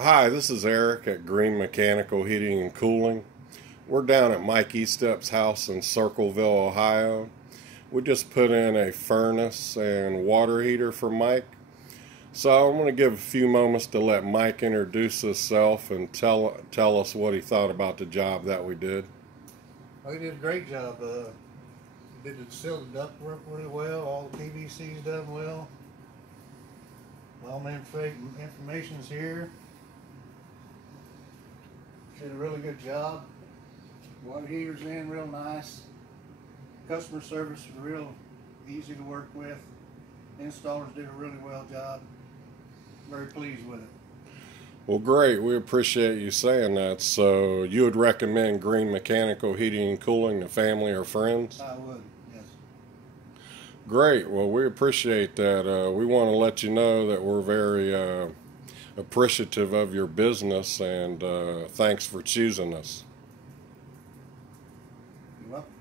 Hi, this is Eric at Green Mechanical Heating and Cooling. We're down at Mike Estep's house in Circleville, Ohio. We just put in a furnace and water heater for Mike. So I want to give a few moments to let Mike introduce himself and tell us what he thought about the job that we did. Well, he did a great job. He did seal the ductwork really well. All the PVC's done well. All the information's here. Did a really good job. Water heater's in real nice. Customer service was real easy to work with. Installers did a really well job. Very pleased with it. Well, great. We appreciate you saying that. So you would recommend Green Mechanical Heating and Cooling to family or friends? I would, yes. Great. Well, we appreciate that. We want to let you know that we're very appreciative of your business, and thanks for choosing us. You're welcome.